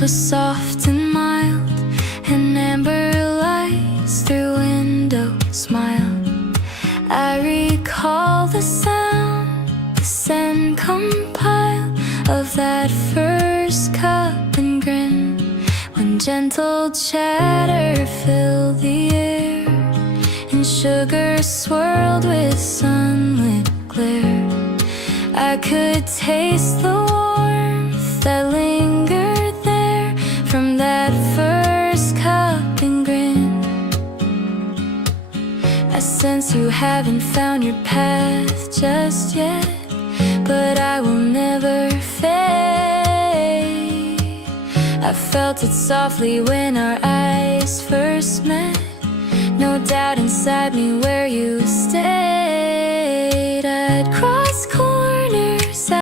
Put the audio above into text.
was soft and mild, and amber lights through windows smiled. I recall the sound, the scent compiled of that first cup and grin, when gentle chatter filled the air and sugar swirled with sunlit glare. I could taste the warmth that lingered there from that first cup and grin. I sense you haven't found your path just yet, but I will never fade. I felt it softly when our eyes first met, no doubt inside me where you stay.